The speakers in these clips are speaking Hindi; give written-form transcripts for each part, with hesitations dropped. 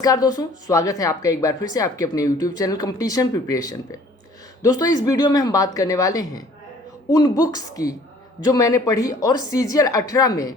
नमस्कार दोस्तों, स्वागत है आपका एक बार फिर से आपके अपने YouTube चैनल कंपटीशन प्रिपरेशन पे। दोस्तों, इस वीडियो में हम बात करने वाले हैं उन बुक्स की जो मैंने पढ़ी और CGL 18 में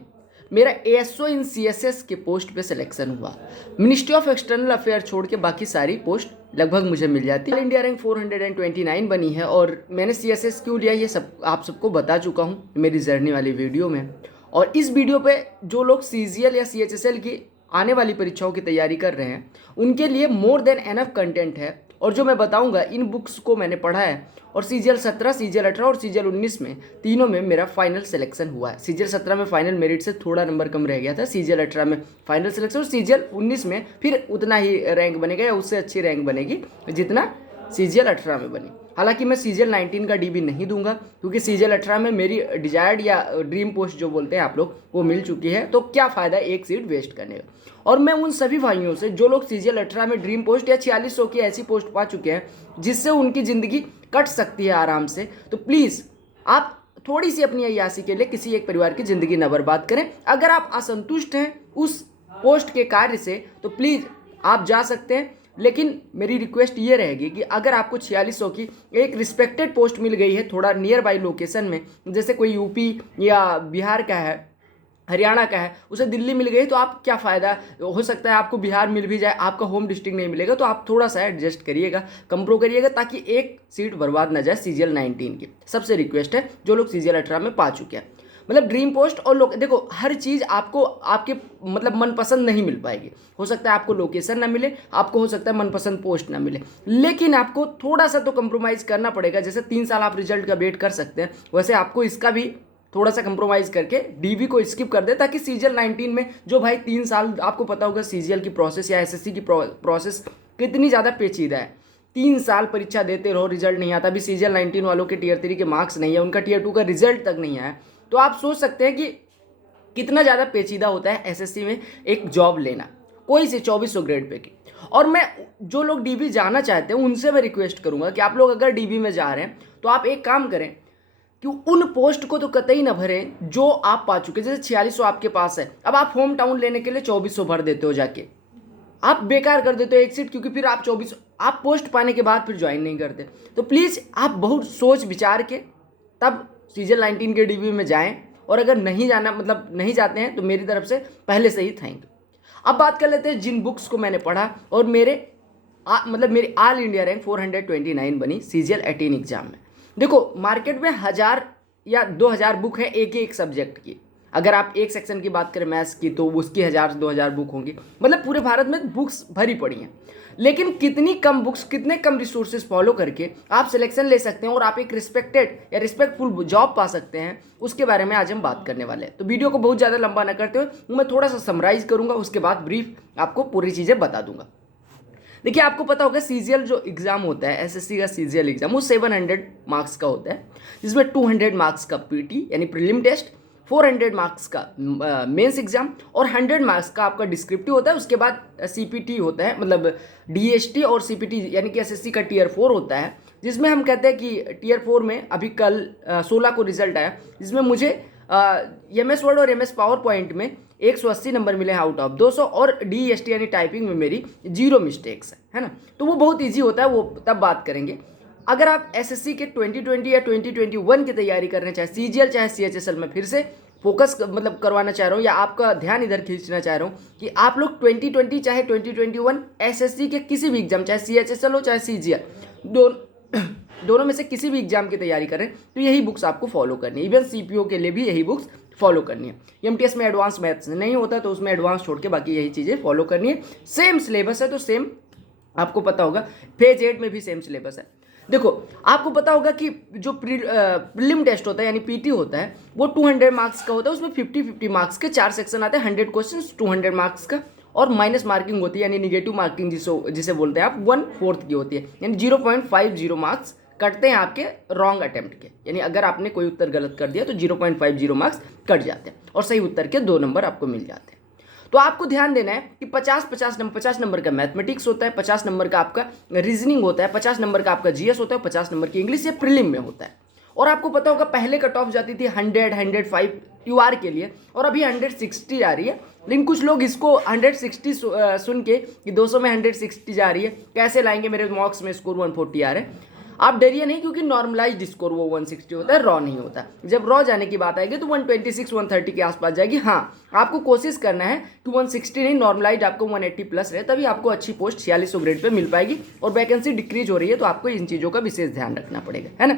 मेरा ASO इन CSS के पोस्ट पे सिलेक्शन हुआ। मिनिस्ट्री ऑफ एक्सटर्नल अफेयर छोड़ के बाकी सारी पोस्ट लगभग मुझे मिल जाती है। इंडिया रैंक 429 बनी है और मैंने CSS क्यों लिया ये सब आप सबको बता चुका हूँ मेरी जर्नी वाली वीडियो में। और इस वीडियो पे जो लोग CGL या CHSL की आने वाली परीक्षाओं की तैयारी कर रहे हैं उनके लिए मोर देन एनफ कंटेंट है। और जो मैं बताऊंगा इन बुक्स को मैंने पढ़ा है और CGL 17, CGL 18 और CGL 19 में तीनों में मेरा फाइनल सिलेक्शन हुआ है। CGL 17 में फाइनल मेरिट से थोड़ा नंबर कम रह गया था, CGL 18 में फाइनल सिलेक्शन और CGL 19 में फिर उतना ही रैंक बनेगा या उससे अच्छी रैंक बनेगी जितना CGL 18 में बनी। हालांकि मैं CGL 19 का DB नहीं दूंगा क्योंकि CGL 18 में मेरी डिजायर्ड या ड्रीम पोस्ट जो बोलते हैं आप लोग वो मिल चुकी है, तो क्या फ़ायदा एक सीट वेस्ट करने का। और मैं उन सभी भाइयों से जो लोग CGL 18 में ड्रीम पोस्ट या 4600 की ऐसी पोस्ट पा चुके हैं जिससे उनकी ज़िंदगी कट सकती है आराम से, तो प्लीज़ आप थोड़ी सी अपनी अय्यासी के लिए किसी एक परिवार की ज़िंदगी न बर्बाद करें। अगर आप असंतुष्ट हैं उस पोस्ट के कार्य से तो प्लीज़ आप जा सकते हैं, लेकिन मेरी रिक्वेस्ट ये रहेगी कि अगर आपको 4600 की एक रिस्पेक्टेड पोस्ट मिल गई है थोड़ा नियर बाई लोकेशन में, जैसे कोई यूपी या बिहार का है, हरियाणा का है, उसे दिल्ली मिल गई, तो आप क्या फ़ायदा, हो सकता है आपको बिहार मिल भी जाए, आपका होम डिस्ट्रिक्ट नहीं मिलेगा, तो आप थोड़ा सा एडजस्ट करिएगा, कंप्रो करिएगा ताकि एक सीट बर्बाद ना जाए CGL 19 की। सबसे रिक्वेस्ट है जो लोग CGL 18 में पा चुके हैं, मतलब ड्रीम पोस्ट और लोग देखो हर चीज़ आपको आपके मतलब मनपसंद नहीं मिल पाएगी। हो सकता है आपको लोकेशन ना मिले, आपको हो सकता है मनपसंद पोस्ट ना मिले, लेकिन आपको थोड़ा सा तो कंप्रोमाइज़ करना पड़ेगा। जैसे 3 साल आप रिजल्ट का वेट कर सकते हैं, वैसे आपको इसका भी थोड़ा सा कंप्रोमाइज़ करके DB को स्किप कर दे ताकि CGL 19 में जो भाई 3 साल, आपको पता होगा CGL की प्रोसेस या SSC की प्रोसेस कितनी ज़्यादा पेचीदा है। 3 साल परीक्षा देते रहो, रिजल्ट नहीं आता। अभी CGL 19 वालों के Tier 3 के मार्क्स नहीं है, उनका Tier 2 का रिजल्ट तक नहीं आया, तो आप सोच सकते हैं कि कितना ज़्यादा पेचीदा होता है SSC में एक जॉब लेना, कोई से 2400 ग्रेड पे की। और मैं जो लोग DB जाना चाहते हैं उनसे मैं रिक्वेस्ट करूंगा कि आप लोग अगर DB में जा रहे हैं तो आप एक काम करें कि उन पोस्ट को तो कतई ना भरें जो आप पा चुके। जैसे 4600 आपके पास है, अब आप होम टाउन लेने के लिए 2400 भर देते हो, जाके आप बेकार कर देते हो एक सीट, क्योंकि फिर आप 24 आप पोस्ट पाने के बाद फिर ज्वाइन नहीं करते। तो प्लीज़ आप बहुत सोच विचार के तब CGL 19 के DB में जाएं, और अगर नहीं जाना मतलब नहीं जाते हैं तो मेरी तरफ से पहले से ही थैंक यू। अब बात कर लेते हैं जिन बुक्स को मैंने पढ़ा और मेरी ऑल इंडिया रैंक 429 बनी CGL 18 एग्जाम में। देखो मार्केट में 1000 या 2000 बुक है एक एक सब्जेक्ट की। अगर आप एक सेक्शन की बात करें मैथ्स की तो उसकी 1000 से 2000 बुक होंगी, मतलब पूरे भारत में बुक्स भरी पड़ी हैं। लेकिन कितनी कम बुक्स, कितने कम रिसोर्सेज फॉलो करके आप सिलेक्शन ले सकते हैं और आप एक रिस्पेक्टेड या रिस्पेक्टफुल जॉब पा सकते हैं, उसके बारे में आज हम बात करने वाले हैं। तो वीडियो को बहुत ज़्यादा लंबा ना करते हुए मैं थोड़ा सा समराइज करूंगा, उसके बाद ब्रीफ आपको पूरी चीज़ें बता दूंगा। देखिए आपको पता होगा CGL जो एग्ज़ाम होता है, SSC का CGL एग्ज़ाम, वो 700 मार्क्स का होता है, जिसमें 200 मार्क्स का PT यानी प्रीलिम टेस्ट, 400 मार्क्स का मेंस एग्जाम और 100 मार्क्स का आपका डिस्क्रिप्टिव होता है। उसके बाद CPT होता है, मतलब DST और CPT यानी कि SSC का Tier 4 होता है, जिसमें हम कहते हैं कि Tier 4 में अभी कल 16 को रिजल्ट आया, जिसमें मुझे MS वर्ड और MS पावर पॉइंट में 180 नंबर मिले हैं आउट ऑफ 200, और DST यानी टाइपिंग में मेरी 0 मिस्टेक्स है ना। तो वो बहुत ईजी होता है, वो तब बात करेंगे। अगर आप SSC के 2020 या 2021 की तैयारी कर रहे हैं, चाहे CGL चाहे CHSL, में फिर से फोकस मतलब करवाना चाह रहा हूँ या आपका ध्यान इधर खींचना चाह रहा हूँ कि आप लोग 2020 चाहे 2021 SSC के किसी भी एग्जाम, चाहे CHSL हो चाहे CGL, दोनों में से किसी भी एग्जाम की तैयारी करें तो यही बुक्स आपको फॉलो करनी है। इवन CPO के लिए भी यही बुक्स फॉलो करनी है। MTS में एडवांस मैथ्स नहीं होता तो उसमें एडवांस छोड़ के बाकी यही चीज़ें फॉलो करनी है। सेम सिलेबस है तो सेम, आपको पता होगा फेज 8 में भी सेम सिलेबस है। देखो आपको पता होगा कि जो प्रीलिम टेस्ट होता है यानी PT होता है वो 200 मार्क्स का होता है, उसमें 50-50 मार्क्स के 4 सेक्शन आते हैं, 100 क्वेश्चन 200 मार्क्स का, और माइनस मार्किंग होती है यानी निगेटिव मार्किंग जिसे बोलते हैं आप 1/4 की होती है, यानी 0.50 मार्क्स कटते हैं आपके रॉन्ग अटेम्प्ट के, यानी अगर आपने कोई उत्तर गलत कर दिया तो 0.50 मार्क्स कट जाते हैं और सही उत्तर के 2 नंबर आपको मिल जाते हैं। तो आपको ध्यान देना है कि 50 नंबर का मैथमेटिक्स होता है, 50 नंबर का आपका रीजनिंग होता है, 50 नंबर का आपका GS होता है, 50 नंबर की इंग्लिश या प्रीलिम में होता है। और आपको पता होगा पहले कट ऑफ जाती थी 100, 105 UR के लिए, और अभी 160 आ रही है लेकिन कुछ लोग इसको 160 सुन के कि 200 में 160 जा रही है, कैसे लाएंगे, मेरे मॉक्स में स्कोर 140 आ रहे हैं। आप डरिए नहीं, क्योंकि नॉर्मलाइज्ड स्कोर वो 160 होता है, रॉ नहीं होता। जब रॉ जाने की बात आएगी तो 126 130 के आसपास जाएगी। हाँ, आपको कोशिश करना है कि 160 नहीं, नॉर्मलाइज्ड आपको 180 प्लस रहे, तभी आपको अच्छी पोस्ट 4600 ग्रेड पे मिल पाएगी। और वैकेंसी डिक्रीज हो रही है तो आपको इन चीज़ों का विशेष ध्यान रखना पड़ेगा, है ना।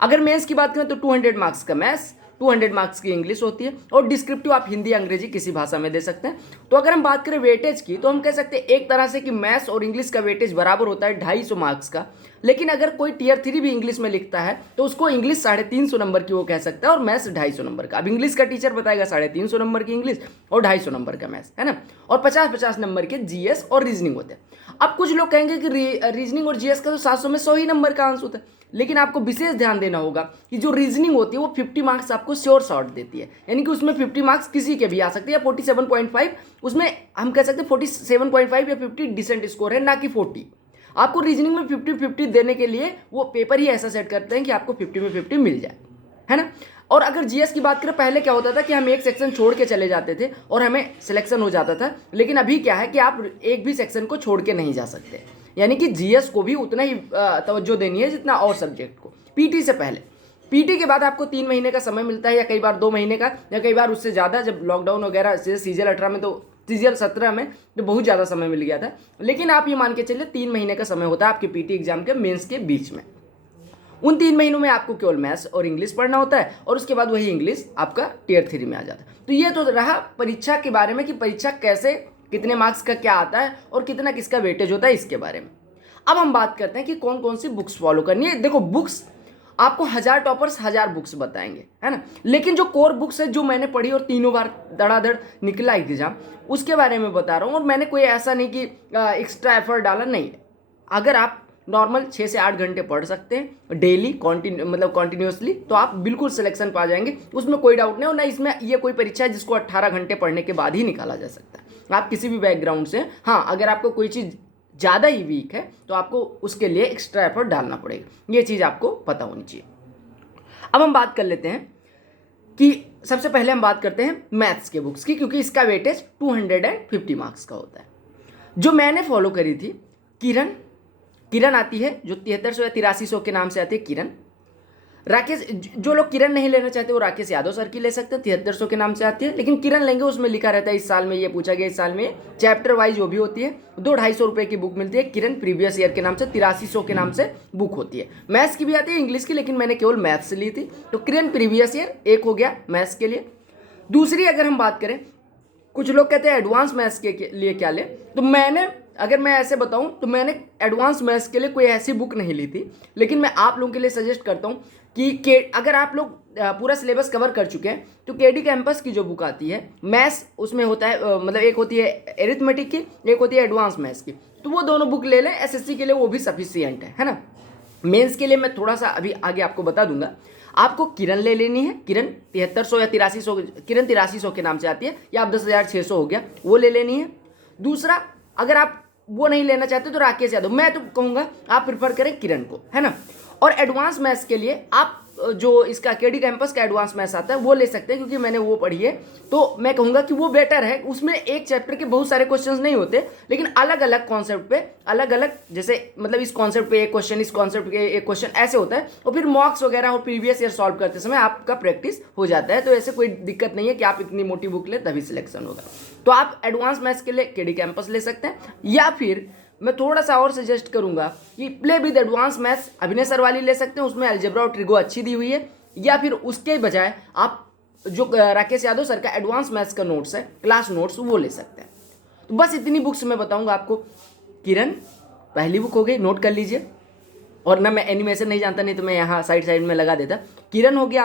अगर मेंस की बात करें तो 200 मार्क्स का मैथ्स, 200 मार्क्स की इंग्लिश होती है, और डिस्क्रिप्टिव आप हिंदी अंग्रेजी किसी भाषा में दे सकते हैं। तो अगर हम बात करें वेटेज की, तो हम कह सकते हैं एक तरह से कि मैथ्स और इंग्लिश का वेटेज बराबर होता है 250 मार्क्स का। लेकिन अगर कोई टियर 3 भी इंग्लिश में लिखता है तो उसको इंग्लिश 350 नंबर की वो कह सकता है और मैथ्स 250 नंबर का। अब इंग्लिश का टीचर बताएगा 350 नंबर की इंग्लिश और 250 नंबर का मैथ्स, है ना। और 50-50 नंबर के जीएस और रीजनिंग होते हैं। अब कुछ लोग कहेंगे कि रीजनिंग और जीएस का तो 700 में 100 ही नंबर का आंसर होता है, लेकिन आपको विशेष ध्यान देना होगा कि जो रीजनिंग होती है वो 50 मार्क्स आपको श्योर शॉर्ट देती है, यानी कि उसमें 50 मार्क्स किसी के भी आ सकते हैं, या 47.5 उसमें हम कह सकते हैं 47.5 या 50 डिसेंट स्कोर है, ना कि 40। आपको रीजनिंग में 50-50 देने के लिए वो पेपर ही ऐसा सेट करते हैं कि आपको 50 में 50 मिल जाए, है ना। और अगर जीएस की बात करें, पहले क्या होता था कि हम एक सेक्शन छोड़ के चले जाते थे और हमें सिलेक्शन हो जाता था, लेकिन अभी क्या है कि आप एक भी सेक्शन को छोड़ के नहीं जा सकते, यानी कि जीएस को भी उतना ही तवज्जो देनी है जितना और सब्जेक्ट को। पीटी से पहले, पीटी के बाद आपको 3 महीने का समय मिलता है, या कई बार 2 महीने का, या कई बार उससे ज़्यादा। जब लॉकडाउन वगैरह से सीजीएल 18 में, तो सीजीएल 17 में तो बहुत ज़्यादा समय मिल गया था, लेकिन आप ये मान के चलिए 3 महीने का समय होता है आपके पीटी एग्जाम के मेंस के बीच में। उन 3 महीनों में आपको केवल मैथ्स और इंग्लिश पढ़ना होता है, और उसके बाद वही इंग्लिश आपका टियर 3 में आ जाता है। तो ये तो रहा परीक्षा के बारे में कि परीक्षा कैसे, कितने मार्क्स का क्या आता है और कितना किसका वेटेज होता है, इसके बारे में। अब हम बात करते हैं कि कौन कौन सी बुक्स फॉलो करनी है। देखो, बुक्स आपको 1000 टॉपर्स 1000 बुक्स बताएंगे, है ना, लेकिन जो कोर बुक्स है जो मैंने पढ़ी और तीनों बार धड़ाधड़ निकला एग्जाम, उसके बारे में बता रहा हूँ। और मैंने कोई ऐसा नहीं कि एक्स्ट्रा एफर्ट डाला, नहीं। अगर आप नॉर्मल 6 से 8 घंटे पढ़ सकते हैं डेली, कॉन्टिन्यूसली, तो आप बिल्कुल सिलेक्शन पा जाएंगे, उसमें कोई डाउट नहीं। और ना इसमें ये कोई परीक्षा है जिसको 18 घंटे पढ़ने के बाद ही निकाला जा सकता है। आप किसी भी बैकग्राउंड से, हाँ, अगर आपको कोई चीज़ ज़्यादा ही वीक है तो आपको उसके लिए एक्स्ट्रा एफर्ट डालना पड़ेगा, ये चीज़ आपको पता होनी चाहिए। अब हम बात कर लेते हैं कि सबसे पहले हम बात करते हैं मैथ्स के बुक्स की, क्योंकि इसका वेटेज 250 मार्क्स का होता है। जो मैंने फॉलो करी थी, किरण आती है, जो 7300 या 8300 के नाम से आती है किरण। राकेश, जो लोग किरण नहीं लेना चाहते वो राकेश यादव सर की ले सकते हैं, 7300 के नाम से आती है। लेकिन किरण लेंगे उसमें लिखा रहता है इस साल में ये पूछा गया, इस साल में चैप्टर वाइज जो भी होती है। 200-250 रुपये की बुक मिलती है। किरण प्रीवियस ईयर के नाम से 8300 के नाम से बुक होती है। मैथ्स की भी आती है, इंग्लिश की, लेकिन मैंने केवल मैथ्स ली थी, तो किरण प्रीवियस ईयर एक हो गया मैथ्स के लिए। दूसरी अगर हम बात करें, कुछ लोग कहते हैं एडवांस मैथ्स के लिए क्या ले, तो अगर मैं ऐसे बताऊं तो मैंने एडवांस मैथ्स के लिए कोई ऐसी बुक नहीं ली थी, लेकिन मैं आप लोगों के लिए सजेस्ट करता हूं कि अगर आप लोग पूरा सिलेबस कवर कर चुके हैं तो केडी कैंपस की जो बुक आती है मैथ्स, उसमें होता है मतलब एक होती है एरिथमेटिक की, एक होती है एडवांस मैथ्स की, तो वो दोनों बुक ले लें। एसएससी के लिए वो भी सफिशियंट है ना। मेंस के लिए मैं थोड़ा सा अभी आगे आपको बता दूंगा। आपको किरण ले लेनी है, किरण 7300 या 8300, किरण 8300 के नाम से आती है, या आप 10600 हो गया, वो ले लेनी है। दूसरा, अगर आप वो नहीं लेना चाहते तो राकेश यादव, मैं तो कहूँगा आप प्रिफर करें किरण को, है ना। और एडवांस मैथ्स के लिए आप जो इसका केडी कैंपस का एडवांस मैथ्स आता है वो ले सकते हैं, क्योंकि मैंने वो पढ़ी है, तो मैं कहूँगा कि वो बेटर है। उसमें एक चैप्टर के बहुत सारे क्वेश्चंस नहीं होते, लेकिन अलग अलग कॉन्सेप्ट पे अलग अलग, जैसे मतलब इस कॉन्सेप्ट पे एक क्वेश्चन, इस कॉन्सेप्ट पे एक क्वेश्चन, ऐसे होता है। और फिर मॉक्स वगैरह और प्रीवियस ईयर सॉल्व करते समय आपका प्रैक्टिस हो जाता है। तो ऐसे कोई दिक्कत नहीं है कि आप इतनी मोटी बुक ले तभी सिलेक्शन होगा। तो आप एडवांस मैथ्स के लिए केडी कैंपस ले सकते हैं, या फिर मैं थोड़ा सा और सजेस्ट करूंगा कि प्ले विद एडवांस मैथ्स अभिनय सर वाली ले सकते हैं, उसमें अलजेब्रा और ट्रिगो अच्छी दी हुई है। या फिर उसके बजाय आप जो राकेश यादव सर का एडवांस मैथ्स का नोट्स है, क्लास नोट्स, वो ले सकते हैं। तो बस इतनी बुक्स मैं बताऊंगा आपको। किरण पहली बुक हो गई, नोट कर लीजिए। और ना मैं एनिमेशन नहीं जानता, नहीं तो मैं यहाँ साइड में लगा देता। किरण हो गया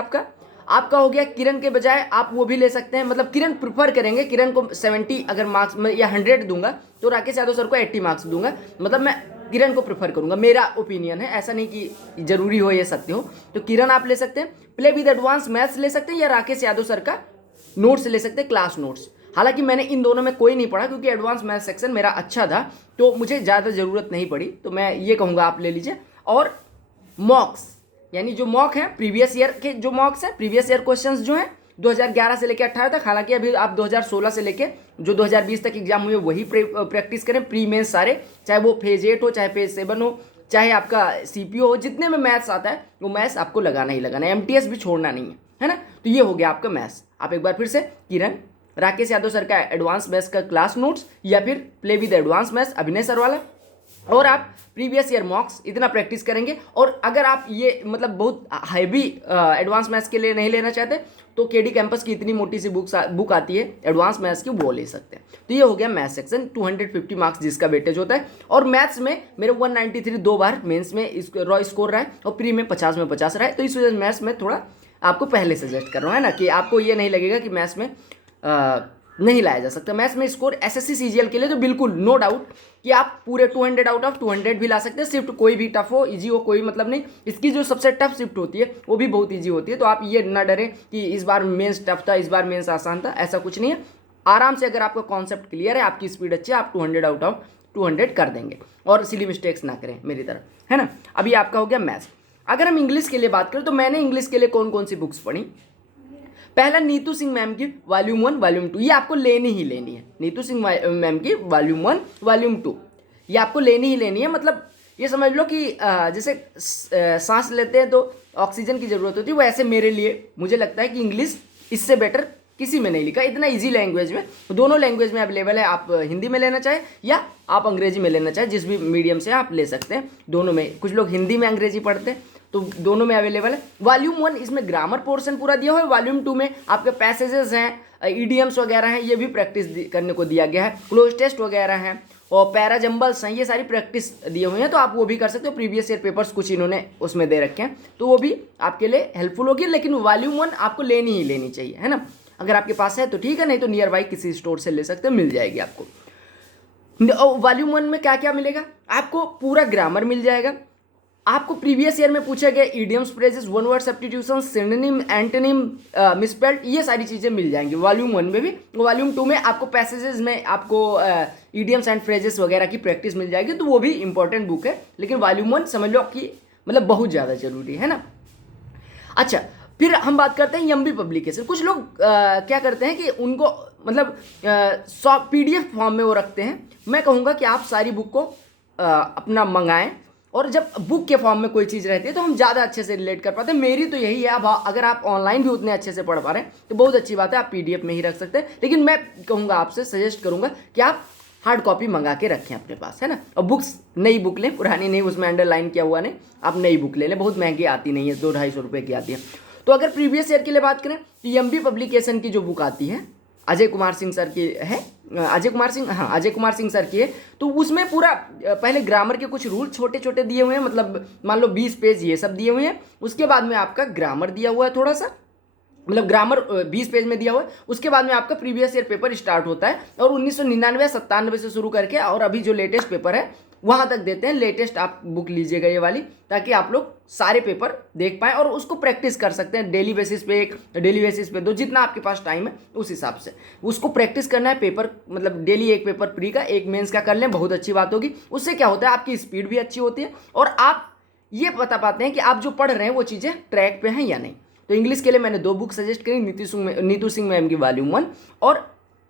आपका हो गया। किरण के बजाय आप वो भी ले सकते हैं, मतलब किरण प्रिफर करेंगे, किरण को 70 अगर मार्क्स में या 100 दूंगा तो राकेश यादव सर को 80 मार्क्स दूंगा, मतलब मैं किरण को प्रिफर करूंगा, मेरा ओपिनियन है, ऐसा नहीं कि जरूरी हो ये सत्य हो। तो किरण आप ले सकते हैं, प्ले विद एडवांस मैथ्स ले सकते हैं, या राकेश यादव सर का नोट्स ले सकते हैं, क्लास नोट्स। हालांकि मैंने इन दोनों में कोई नहीं पढ़ा, क्योंकि एडवांस मैथ्स सेक्शन मेरा अच्छा था तो मुझे ज़्यादा ज़रूरत नहीं पड़ी, तो मैं ये कहूँगा आप ले लीजिए। और मॉक्स, यानी जो मॉक है प्रीवियस ईयर के, जो मॉक्स है प्रीवियस ईयर क्वेश्चंस जो हैं 2011 से लेकर 18 तक, हालांकि अभी आप 2016 से लेके जो 2020 तक एग्जाम हुए वही प्रैक्टिस करें, प्री मेंस सारे, चाहे वो फेज 8 हो, चाहे फेज 7 हो, चाहे आपका सीपीओ हो, जितने में मैथ्स आता है वो मैथ्स आपको लगाना ही लगाना है, एमटीएस भी छोड़ना नहीं है ना। तो ये हो गया आपका मैथ्स। आप एक बार फिर से किरण राकेश यादव सर का एडवांस मैथ्स का क्लास नोट्स या फिर प्ले विद एडवांस मैथ्स अभिनय सर वाला, और आप प्रीवियस ईयर मॉक्स इतना प्रैक्टिस करेंगे। और अगर आप ये मतलब बहुत हैवी एडवांस मैथ्स के लिए नहीं लेना चाहते तो केडी कैंपस की इतनी मोटी सी बुक आती है एडवांस मैथ्स की, वो ले सकते हैं। तो ये हो गया मैथ्स सेक्शन, 250 मार्क्स जिसका वेटेज होता है। और मैथ्स में मेरे 193 दो बार मेंस में रॉ स्कोर रहा है और प्री में 50 में 50 रहा है। तो इस वजह से मैथ्स में थोड़ा आपको पहले सजेस्ट कर रहा हूँ, है ना, कि आपको ये नहीं लगेगा कि मैथ्स में नहीं लाया जा सकता। मैथ्स में स्कोर एसएससी सीजीएल के लिए तो बिल्कुल नो डाउट कि आप पूरे 200 आउट ऑफ 200 भी ला सकते हैं। शिफ्ट कोई भी टफ हो, इजी हो, कोई मतलब नहीं। इसकी जो सबसे टफ शिफ्ट होती है वो भी बहुत इजी होती है। तो आप ये ना डरें कि इस बार मेंस टफ था, इस बार मेंस आसान था, ऐसा कुछ नहीं है। आराम से अगर आपका कॉन्सेप्ट क्लियर है, आपकी स्पीड अच्छी है, आप 200 आउट ऑफ 200 कर देंगे। और सिली मिस्टेक्स ना करें मेरी तरफ, है ना। अभी आपका हो गया मैथ्स। अगर हम इंग्लिश के लिए बात करें तो मैंने इंग्लिश के लिए कौन कौन सी बुक्स पढ़ी। पहला नीतू सिंह मैम की वॉल्यूम 1 वॉल्यूम 2, ये आपको लेनी ही लेनी है। नीतू सिंह मैम की वॉल्यूम 1 वॉल्यूम 2 ये आपको लेनी ही लेनी है। मतलब ये समझ लो कि जैसे सांस लेते हैं तो ऑक्सीजन की ज़रूरत होती है, वो ऐसे मेरे लिए मुझे लगता है कि इंग्लिश इससे बेटर किसी में नहीं लिखा, इतना इजी लैंग्वेज में। दोनों लैंग्वेज में अवेलेबल है, आप हिंदी में लेना चाहे या आप अंग्रेजी में लेना चाहे, जिस भी मीडियम से आप ले सकते हैं। दोनों में, कुछ लोग हिंदी में अंग्रेजी पढ़ते हैं, तो दोनों में अवेलेबल है। वॉल्यूम 1 इसमें ग्रामर पोर्शन पूरा दिया हुआ है। वॉल्यूम 2 में आपके पैसेजेस हैं, ईडियम्स वगैरह हैं, ये भी प्रैक्टिस करने को दिया गया है। क्लोज टेस्ट वगैरह हैं और पैराजम्बल्स हैं, ये सारी प्रैक्टिस दिए हुए हैं। तो आप वो भी कर सकते हो। प्रीवियस ईयर पेपर्स कुछ इन्होंने उसमें दे रखे हैं, तो वो भी आपके लिए हेल्पफुल होगी। लेकिन वॉल्यूम 1 आपको लेनी ही लेनी चाहिए, है ना। अगर आपके पास है तो ठीक है, नहीं तो नियर बाई किसी स्टोर से ले सकते हो, मिल जाएगी आपको। वॉल्यूम 1 में क्या क्या मिलेगा आपको, पूरा ग्रामर मिल जाएगा। आपको प्रीवियस ईयर में पूछे गए idioms, phrases, one word substitution, synonym, antonym, misspelled, ये सारी चीज़ें मिल जाएंगी वॉल्यूम 1 में भी। वॉल्यूम 2 में आपको पैसेजेस में आपको इडियम्स एंड फ्रेजेस वगैरह की प्रैक्टिस मिल जाएगी, तो वो भी इंपॉर्टेंट बुक है। लेकिन वॉल्यूम 1 समझ लो कि मतलब बहुत ज़्यादा जरूरी है ना। अच्छा, फिर हम बात करते हैं यम्बी पब्लिकेशन। कुछ लोग क्या करते हैं कि उनको मतलब PDF फॉर्म में वो रखते हैं। मैं कहूँगा कि आप सारी बुक को अपना मंगाएं, और जब बुक के फॉर्म में कोई चीज़ रहती है तो हम ज़्यादा अच्छे से रिलेट कर पाते हैं। मेरी तो यही है। अब अगर आप ऑनलाइन भी उतने अच्छे से पढ़ पा रहे हैं तो बहुत अच्छी बात है, आप PDF में ही रख सकते हैं। लेकिन मैं कहूँगा, आपसे सजेस्ट करूँगा कि आप हार्ड कॉपी मंगा के रखें अपने पास, है ना। और बुक्स नई बुक लें, पुरानी नहीं, उसमें अंडरलाइन किया हुआ नहीं, आप नई बुक ले लें। बहुत महंगी आती नहीं है, 200-250 रुपये की आती है। तो अगर प्रीवियस ईयर के लिए बात करें तो यम्बी पब्लिकेशन की जो बुक आती है, अजय कुमार सिंह सर की है, अजय कुमार सिंह सर की है। तो उसमें पूरा पहले ग्रामर के कुछ रूल छोटे छोटे दिए हुए हैं, मतलब मान लो 20 पेज ये सब दिए हुए हैं। उसके बाद में आपका ग्रामर दिया हुआ है थोड़ा सा, मतलब ग्रामर 20 पेज में दिया हुआ है। उसके बाद में आपका प्रीवियस ईयर पेपर स्टार्ट होता है, और 1999-97 से शुरू करके और अभी जो लेटेस्ट पेपर है वहाँ तक देते हैं। लेटेस्ट आप बुक लीजिएगा ये वाली, ताकि आप लोग सारे पेपर देख पाएँ और उसको प्रैक्टिस कर सकते हैं। डेली बेसिस पे 1, डेली बेसिस पे 2, जितना आपके पास टाइम है उस हिसाब से उसको प्रैक्टिस करना है। पेपर मतलब डेली एक पेपर प्री का, एक मेंस का कर लें, बहुत अच्छी बात होगी। उससे क्या होता है, आपकी स्पीड भी अच्छी होती है और आप ये बता पाते हैं कि आप जो पढ़ रहे हैं वो चीज़ें ट्रैक पे हैं या नहीं। तो इंग्लिश के लिए मैंने 2 बुक सजेस्ट करी, नीतू सिंह मैम की वॉल्यूम 1 और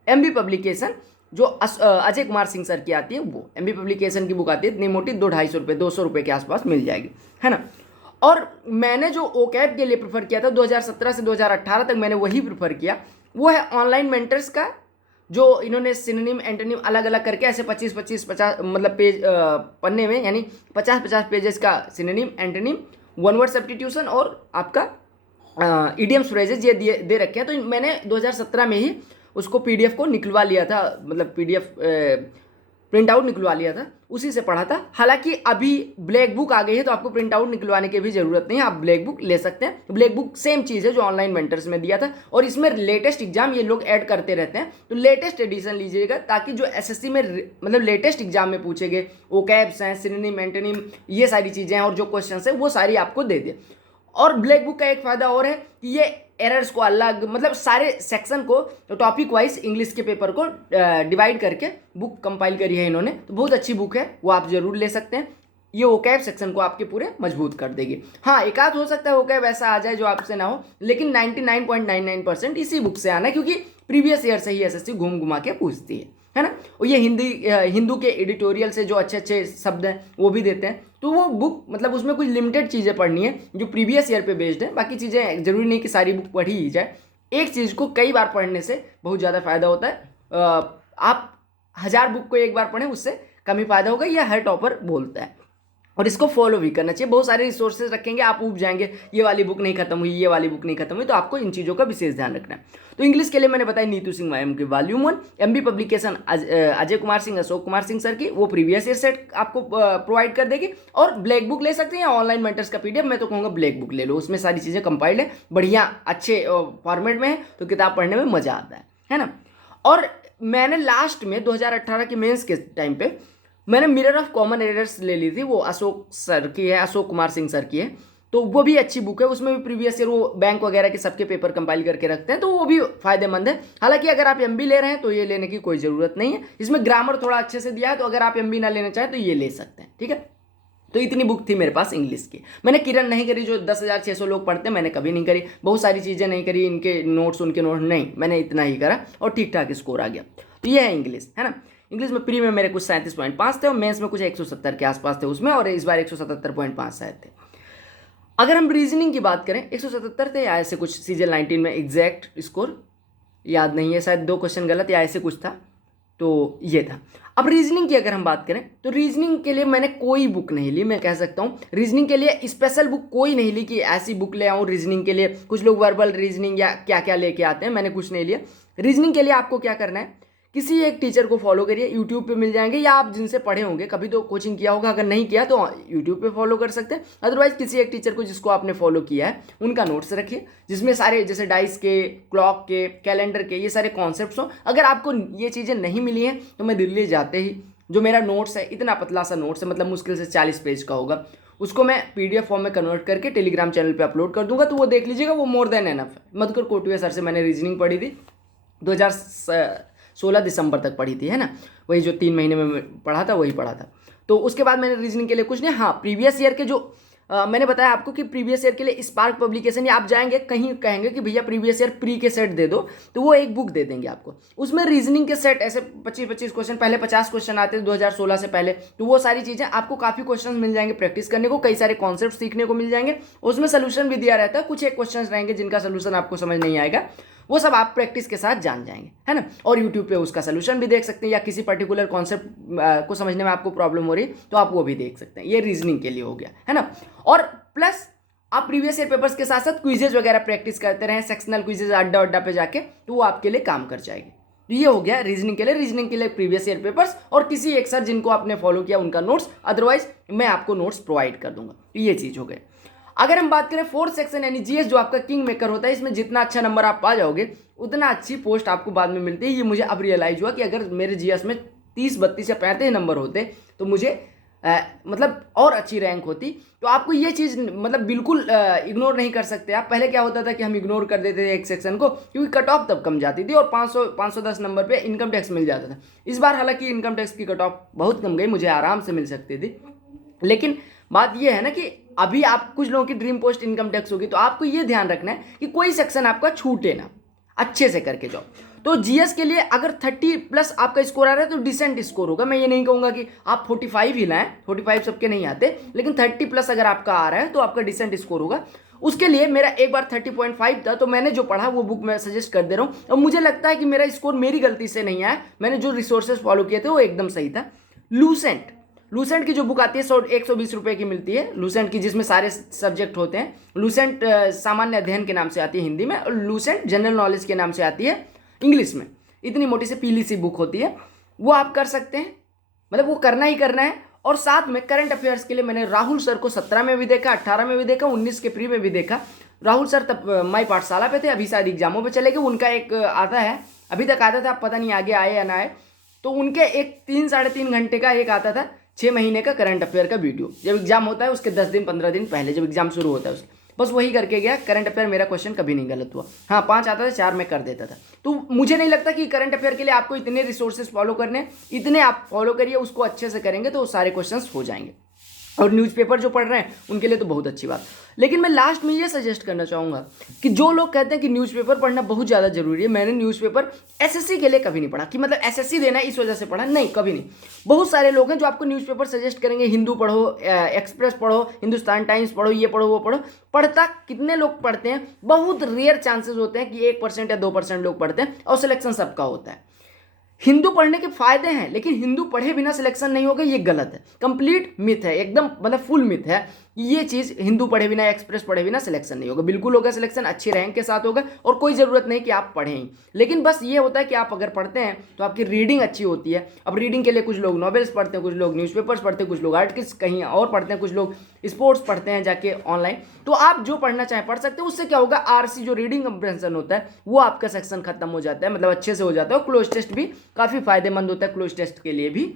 एमबी पब्लिकेशन जो अजय कुमार सिंह सर की आती है, वो एमबी पब्लिकेशन की बुक आती है, इतनी मोटी, 200-250 रुपये, 200 रुपये के आसपास मिल जाएगी, है ना। और मैंने जो ओकैब के लिए प्रेफर किया था 2017 से 2018 तक, मैंने वही प्रेफर किया। वो है ऑनलाइन मेंटर्स का, जो इन्होंने सिनोनिम एंटोनिम अलग अलग करके ऐसे 25-50 मतलब पेज पन्ने में, यानी 50-50 पेजेस का synonym antonym, one word substitution और आपका इडियम्स फ्रेजेस ये दे रखे हैं। तो मैंने 2017 में ही उसको PDF को निकलवा लिया था, मतलब PDF प्रिंट आउट निकलवा लिया था, उसी से पढ़ा था। हालांकि अभी ब्लैक बुक आ गई है तो आपको प्रिंट आउट निकलवाने की भी ज़रूरत नहीं है, आप ब्लैक बुक ले सकते हैं। ब्लैक बुक सेम चीज़ है जो ऑनलाइन मेंटर्स में दिया था, और इसमें लेटेस्ट एग्जाम ये लोग ऐड करते रहते हैं। तो लेटेस्ट एडिशन लीजिएगा, ताकि जो SSC में मतलब लेटेस्ट एग्जाम में पूछे गए ओकैब्स हैं, सिनोनिम एंटोनिम, ये सारी चीज़ें हैं और जो क्वेश्चन है वो सारी आपको दे दे। और ब्लैक बुक का एक फ़ायदा और है कि ये एरर्स को अलग, मतलब सारे सेक्शन को टॉपिक वाइज इंग्लिश के पेपर को डिवाइड करके बुक कंपाइल करी है इन्होंने। तो बहुत अच्छी बुक है, वो आप जरूर ले सकते हैं। ये वोकैब सेक्शन को आपके पूरे मजबूत कर देगी। हाँ, एक आध हो सकता है वोकैब ऐसा आ जाए जो आपसे ना हो, लेकिन 99.99% इसी बुक से आना है, क्योंकि प्रीवियस ईयर से ही एसएससी घूम घुमा के पूछती है ना। और ये हिंदू के एडिटोरियल से जो अच्छे अच्छे शब्द हैं वो भी देते हैं। तो वो बुक मतलब उसमें कुछ लिमिटेड चीज़ें पढ़नी है जो प्रीवियस ईयर पे बेस्ड है, बाकी चीज़ें जरूरी नहीं कि सारी बुक पढ़ी ही जाए। एक चीज़ को कई बार पढ़ने से बहुत ज़्यादा फायदा होता है। आप 1000 बुक को एक बार पढ़ें उससे कम ही फायदा होगा, यह हर टॉपर बोलता है। और इसको फॉलो भी करना चाहिए। बहुत सारे रिसोर्सेज रखेंगे, आप ऊब जाएंगे, ये वाली बुक नहीं खत्म हुई, ये वाली बुक नहीं खत्म हुई, तो आपको इन चीज़ों का विशेष ध्यान रखना है। तो इंग्लिश के लिए मैंने बताया नीतू सिंह मैम की volume 1, MB publication Ajay Kumar Singh, Ashok Kumar Singh sir की, वो प्रीवियस ईयर सेट आपको प्रोवाइड कर देगी। और ब्लैक बुक ले सकते हैं या ऑनलाइन मेंटर्स का पीडीएफ, मैं तो कहूँगा ब्लैक बुक ले लो, उसमें सारी चीज़ें कंपाइल्ड है, बढ़िया अच्छे फॉर्मेट में है, तो किताब पढ़ने में मज़ा आता है ना। और मैंने लास्ट में 2018 के मेंस के टाइम पे मैंने मिरर ऑफ कॉमन एरर्स ले ली थी, वो अशोक सर की है, अशोक कुमार सिंह सर की है। तो वो भी अच्छी बुक है, उसमें भी प्रीवियस ईयर वो बैंक वगैरह के सबके पेपर कंपाइल करके रखते हैं, तो वो भी फायदेमंद है। हालांकि अगर आप एमबी ले रहे हैं तो ये लेने की कोई ज़रूरत नहीं है, इसमें ग्रामर थोड़ा अच्छे से दिया है, तो अगर आप एमबी ना लेना चाहें तो ये ले सकते हैं, ठीक है। तो इतनी बुक थी मेरे पास इंग्लिश की। मैंने किरण नहीं करी जो 10,600 लोग पढ़ते हैं, मैंने कभी नहीं करी। बहुत सारी चीज़ें नहीं करी, इनके नोट्स उनके नोट्स नहीं, मैंने इतना ही करा और ठीक ठाक स्कोर आ गया। तो ये है इंग्लिश, है ना। इंग्लिश में प्री में मेरे कुछ 37.5 थे और मेंस में कुछ 170 के आसपास थे उसमें, और इस बार 177.5 शायद थे। अगर हम रीजनिंग की बात करें, 177 थे या ऐसे कुछ, सीजल 19 में एग्जैक्ट स्कोर याद नहीं है, शायद 2 क्वेश्चन गलत या ऐसे कुछ था, तो ये था। अब रीजनिंग की अगर हम बात करें तो रीजनिंग के लिए मैंने कोई बुक नहीं ली, मैं कह सकता हूँ रीजनिंग के लिए स्पेशल बुक कोई नहीं ली कि ऐसी बुक ले आऊँ रीजनिंग के लिए। कुछ लोग वर्बल रीजनिंग या क्या क्या लेके आते हैं, मैंने कुछ नहीं लिया। रीजनिंग के लिए आपको क्या करना है, किसी एक टीचर को फॉलो करिए, यूट्यूब पे मिल जाएंगे, या आप जिनसे पढ़े होंगे, कभी तो कोचिंग किया होगा, अगर नहीं किया तो यूट्यूब पे फॉलो कर सकते हैं। अदरवाइज किसी एक टीचर को जिसको आपने फॉलो किया है उनका नोट्स रखिए, जिसमें सारे जैसे डाइस के, क्लॉक के, कैलेंडर के, ये सारे कॉन्सेप्ट्स हों। अगर आपको ये चीज़ें नहीं मिली हैं तो मैं दिल्ली जाते ही जो मेरा नोट्स है, इतना पतला सा नोट्स है, मतलब मुश्किल से 40 पेज का होगा, उसको मैं पीडीएफ फॉर्म में कन्वर्ट करके टेलीग्राम चैनल पे अपलोड कर दूंगा, तो वो देख लीजिएगा, वो मोर देन एनफ है। मधुकर कोटुए सर से मैंने रीजनिंग पढ़ी थी, 2016 दिसंबर तक पढ़ी थी, है ना। वही जो 3 महीने में पढ़ा था वही पढ़ा था। तो उसके बाद मैंने रीजनिंग के लिए कुछ नहीं। हाँ, प्रीवियस ईयर के जो मैंने बताया आपको कि प्रीवियस ईयर के लिए स्पार्क पब्लिकेशन, या आप जाएंगे कहीं कहेंगे कि भैया प्रीवियस ईयर प्री के सेट दे दो, तो वो एक बुक दे देंगे आपको। उसमें रीजनिंग के सेट ऐसे 25-25 क्वेश्चन, पहले 50 क्वेश्चन आते थे 2016 से पहले, तो वो सारी चीज़ें आपको काफ़ी क्वेश्चन मिल जाएंगे प्रैक्टिस करने को, कई सारे कॉन्सेप्ट सीखने को मिल जाएंगे। उसमें सोल्यूशन भी दिया रहता है, कुछ एक क्वेश्चन रहेंगे जिनका सोल्यूशन आपको समझ नहीं आएगा, वो सब आप प्रैक्टिस के साथ जान जाएंगे, है ना। और यूट्यूब पे उसका सोल्यूशन भी देख सकते हैं, या किसी पर्टिकुलर कॉन्सेप्ट को समझने में आपको प्रॉब्लम हो रही तो आप वो भी देख सकते हैं। ये रीजनिंग के लिए हो गया, है ना। और प्लस आप प्रीवियस ईयर पेपर्स के साथ साथ क्विजेज वगैरह प्रैक्टिस करते रहें, सेक्शनल क्विजेज अड्डा अड्डा पे जाके, तो वो आपके लिए काम कर जाएगी। तो ये हो गया रीजनिंग के लिए। रीजनिंग के लिए प्रीवियस ईयर पेपर्स और किसी एक सर जिनको आपने फॉलो किया उनका नोट्स, अदरवाइज मैं आपको नोट्स प्रोवाइड कर दूंगा। तो ये चीज़ हो गई। अगर हम बात करें 4th सेक्शन यानी जीएस, जो आपका किंग मेकर होता है, इसमें जितना अच्छा नंबर आप पा जाओगे उतना अच्छी पोस्ट आपको बाद में मिलती है। ये मुझे अब रियलाइज हुआ कि अगर मेरे जीएस में 30, 32 या 35 नंबर होते तो मुझे मतलब और अच्छी रैंक होती। तो आपको ये चीज़ मतलब बिल्कुल इग्नोर नहीं कर सकते आप। पहले क्या होता था कि हम इग्नोर कर देते थे एक सेक्शन को, क्योंकि कट ऑफ तब कम जाती थी और 510 नंबर पे इनकम टैक्स मिल जाता था। इस बार हालांकि इनकम टैक्स की कट ऑफ बहुत कम गई, मुझे आराम से मिल सकती थी। लेकिन बात यह है ना कि अभी आप कुछ लोगों की ड्रीम पोस्ट इनकम टैक्स होगी, तो आपको ये ध्यान रखना है कि कोई सेक्शन आपका छूटे ना, अच्छे से करके जाओ। तो जीएस के लिए अगर 30+ आपका स्कोर आ रहा है तो डिसेंट स्कोर होगा। मैं ये नहीं कहूँगा कि आप 45 ही लाएं, 45 सबके नहीं आते, लेकिन 30+ अगर आपका आ रहा है तो आपका डिसेंट स्कोर होगा। उसके लिए मेरा एक बार 30.5 था, तो मैंने जो पढ़ा वो बुक मैं सजेस्ट कर दे रहा हूँ। और मुझे लगता है कि मेरा स्कोर मेरी गलती से नहीं आया, मैंने जो रिसोर्सेज फॉलो किए थे वो एकदम सही था। लूसेंट की जो बुक आती है 120 रुपये की मिलती है लूसेंट की, जिसमें सारे सब्जेक्ट होते हैं। लूसेंट सामान्य अध्ययन के नाम से आती है हिंदी में, और लूसेंट जनरल नॉलेज के नाम से आती है इंग्लिश में। इतनी मोटी से पीली सी बुक होती है, वो आप कर सकते हैं, मतलब वो करना ही करना है। और साथ में करंट अफेयर्स के लिए मैंने राहुल सर को 17 में भी देखा, 18 में भी देखा, 19 के प्री में भी देखा। राहुल सर तब माई पाठशाला पे थे, अभी शायद एग्जामों पे चले गए। उनका एक आता है, अभी तक आता था, पता नहीं आगे आए या ना आए। तो उनके एक 3-3.5 घंटे का एक आता था 6 महीने का करंट अफेयर का वीडियो। जब एग्जाम होता है उसके 10 दिन 15 दिन पहले, जब एग्जाम शुरू होता है उसके, बस वही करके गया। करंट अफेयर मेरा क्वेश्चन कभी नहीं गलत हुआ। हाँ, 5 आता था, 4 में कर देता था। तो मुझे नहीं लगता कि करंट अफेयर के लिए आपको इतने रिसोर्सेज फॉलो करने, इतने आप फॉलो करिए, उसको अच्छे से करेंगे तो सारे क्वेश्चंस हो जाएंगे। और न्यूज़पेपर जो पढ़ रहे हैं उनके लिए तो बहुत अच्छी बात। लेकिन मैं लास्ट में ये सजेस्ट करना चाहूँगा कि जो लोग कहते हैं कि न्यूज़पेपर पढ़ना बहुत ज़्यादा जरूरी है, मैंने न्यूज़पेपर एसएससी के लिए कभी नहीं पढ़ा कि मतलब एसएससी देना है इस वजह से पढ़ा, नहीं, कभी नहीं। बहुत सारे लोग हैं जो आपको न्यूज़पेपर सजेस्ट करेंगे, हिंदू पढ़ो, एक्सप्रेस पढ़ो, हिंदुस्तान टाइम्स पढ़ो, ये पढ़ो वो पढ़ो। पढ़ता कितने लोग पढ़ते हैं? बहुत रेयर चांसेस होते हैं कि 1% या 2% लोग पढ़ते हैं, और सिलेक्शन सबका होता है। हिंदू पढ़ने के फायदे हैं, लेकिन हिंदू पढ़े बिना सिलेक्शन नहीं होगा, ये गलत है, कंप्लीट मिथ है, एकदम मतलब फुल मिथ है। ये चीज़ हिंदू पढ़े बिना, एक्सप्रेस पढ़े बिना सिलेक्शन नहीं होगा, बिल्कुल होगा सिलेक्शन, अच्छी रैंक के साथ होगा, और कोई ज़रूरत नहीं कि आप पढ़ें ही। लेकिन बस ये होता है कि आप अगर पढ़ते हैं तो आपकी रीडिंग अच्छी होती है। अब रीडिंग के लिए कुछ लोग नॉवेल्स पढ़ते हैं, कुछ लोग न्यूज़पेपर्स पढ़ते हैं, कुछ लोग आर्टिकल्स कहीं और पढ़ते हैं, कुछ लोग स्पोर्ट्स पढ़ते हैं जाके ऑनलाइन। तो आप जो पढ़ना चाहें पढ़ सकते हैं। उससे क्या होगा, आरसी जो रीडिंग कंप्रेंशन होता है वो आपका सेक्शन खत्म हो जाता है, मतलब अच्छे से हो जाता है। और क्लोज टेस्ट भी काफ़ी फायदेमंद होता है, क्लोज टेस्ट के लिए भी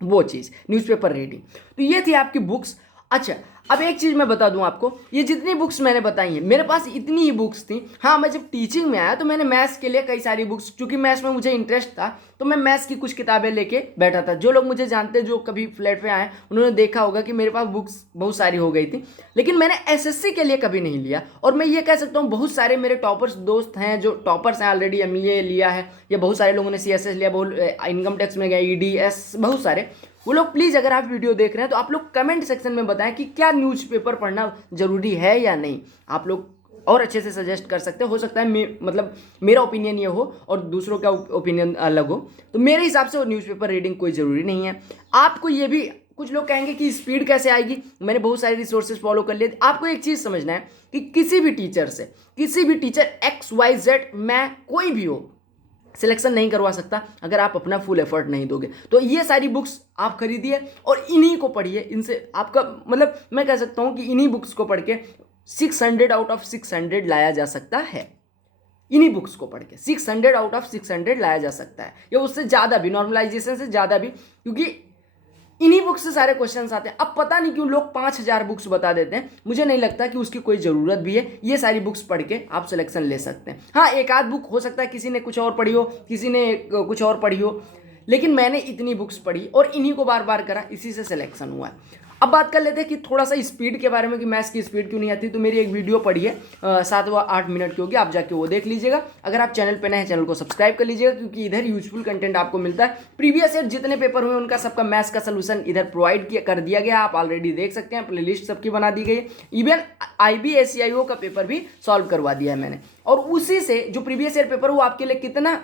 वो चीज़ न्यूज़पेपर रीडिंग। तो ये थी आपकी बुक्स। अच्छा, अब एक चीज़ मैं बता दूं आपको, ये जितनी बुक्स मैंने बताई हैं मेरे पास इतनी ही बुक्स थी। हाँ, मैं जब टीचिंग में आया तो मैंने मैथ्स के लिए कई सारी बुक्स, क्योंकि मैथ्स में मुझे इंटरेस्ट था तो मैं मैथ्स की कुछ किताबें लेके बैठा था। जो लोग मुझे जानते हैं, जो कभी फ्लैट पे आए, उन्होंने देखा होगा कि मेरे पास बुक्स बहुत सारी हो गई थी। लेकिन मैंने एसएससी के लिए कभी नहीं लिया। और मैं ये कह सकता हूँ बहुत सारे मेरे टॉपर्स दोस्त हैं जो टॉपर्स हैं, ऑलरेडी एमए लिया है, या बहुत सारे लोगों ने सीएसएस लिया, बहुत इनकम टैक्स में गया, ईडीएस, बहुत सारे। वो लोग प्लीज़, अगर आप वीडियो देख रहे हैं तो आप लोग कमेंट सेक्शन में बताएं कि क्या न्यूज़पेपर पढ़ना ज़रूरी है या नहीं। आप लोग और अच्छे से सजेस्ट कर सकते हो सकता है मतलब मेरा ओपिनियन ये हो और दूसरों का ओपिनियन अलग हो। तो मेरे हिसाब से वो न्यूज़पेपर रीडिंग कोई ज़रूरी नहीं है। आपको ये भी, कुछ लोग कहेंगे कि स्पीड कैसे आएगी, मैंने बहुत सारे रिसोर्सेज फॉलो कर लिए। आपको एक चीज़ समझना है कि किसी भी टीचर से, किसी भी टीचर XYZ, मैं कोई भी हो, सिलेक्शन नहीं करवा सकता अगर आप अपना फुल एफर्ट नहीं दोगे। तो ये सारी बुक्स आप खरीदिए और इन्हीं को पढ़िए। इनसे आपका मतलब मैं कह सकता हूँ कि इन्हीं बुक्स को पढ़ के 600 आउट ऑफ 600 लाया जा सकता है। इन्हीं बुक्स को पढ़ के 600 आउट ऑफ 600 लाया जा सकता है, या उससे ज़्यादा भी, नॉर्मलाइजेशन से ज़्यादा भी, क्योंकि इन्हीं बुक्स से सारे क्वेश्चंस आते हैं। अब पता नहीं क्यों लोग 5000 बुक्स बता देते हैं, मुझे नहीं लगता कि उसकी कोई ज़रूरत भी है। ये सारी बुक्स पढ़ के आप सिलेक्शन ले सकते हैं। हाँ, एक आध बुक हो सकता है किसी ने कुछ और पढ़ी हो, किसी ने कुछ और पढ़ी हो, लेकिन मैंने इतनी बुक्स पढ़ी और इन्हीं को बार बार करा, इसी से सिलेक्शन हुआ है। अब बात कर लेते हैं कि थोड़ा सा स्पीड के बारे में, कि मैथ्स की स्पीड क्यों नहीं आती। तो मेरी एक वीडियो पड़ी है 7 व 8 मिनट की होगी, आप जाके वो देख लीजिएगा। अगर आप चैनल पे नए हैं, चैनल को सब्सक्राइब कर लीजिएगा, क्योंकि इधर यूजफुल कंटेंट आपको मिलता है। प्रीवियस ईयर जितने पेपर हुए उनका सबका मैथ्स का सलूशन इधर प्रोवाइड कर दिया गया, आप ऑलरेडी देख सकते हैं, प्लेलिस्ट सबकी बना दी गई है। इवन IBSCIO का पेपर भी सॉल्व करवा दिया है मैंने। और उसी से जो प्रीवियस ईयर पेपर वो आपके लिए कितना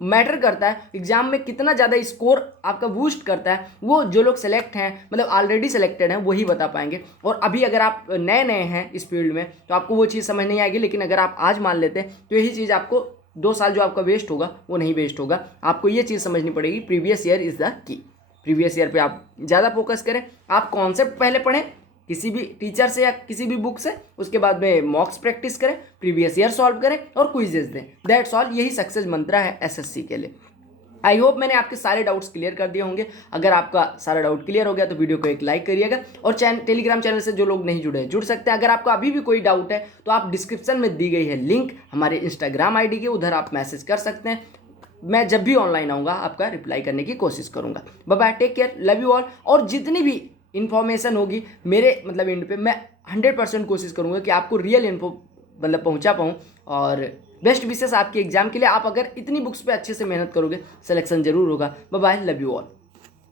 मैटर करता है, एग्जाम में कितना ज़्यादा स्कोर आपका बूस्ट करता है, वो जो लोग सेलेक्ट हैं, मतलब ऑलरेडी सेलेक्टेड हैं, वही बता पाएंगे। और अभी अगर आप नए नए हैं इस फील्ड में तो आपको वो चीज़ समझ नहीं आएगी। लेकिन अगर आप आज मान लेते हैं तो यही चीज़ आपको 2 साल जो आपका वेस्ट होगा वो नहीं वेस्ट होगा। आपको ये चीज़ समझनी पड़ेगी, previous year is the key. Previous year पर आप ज़्यादा फोकस करें, आप कॉन्सेप्ट पहले पढ़ें किसी भी टीचर से या किसी भी बुक से, उसके बाद में मॉक्स प्रैक्टिस करें, प्रीवियस ईयर सॉल्व करें और क्विजेस दें। दैट्स ऑल, यही सक्सेस मंत्र है एसएससी के लिए। आई होप मैंने आपके सारे डाउट्स क्लियर कर दिए होंगे। अगर आपका सारा डाउट क्लियर हो गया तो वीडियो को एक लाइक करिएगा, और टेलीग्राम चैनल से जो लोग नहीं जुड़े हैं जुड़ सकते हैं। अगर आपका अभी भी कोई डाउट है तो आप डिस्क्रिप्शन में दी गई है लिंक हमारे इंस्टाग्राम ID के, उधर आप मैसेज कर सकते हैं। मैं जब भी ऑनलाइन आऊँगा आपका रिप्लाई करने की कोशिश करूँगा। Bye bye, take care, love you all. और जितनी भी इन्फॉर्मेशन होगी मेरे मतलब एंड पे, मैं 100% कोशिश करूँगा कि आपको रियल इन्फो मतलब पहुँचा पाऊँ। और बेस्ट विशेस आपके एग्जाम के लिए। आप अगर इतनी बुक्स पे अच्छे से मेहनत करोगे सिलेक्शन जरूर होगा। Bye bye, love you all.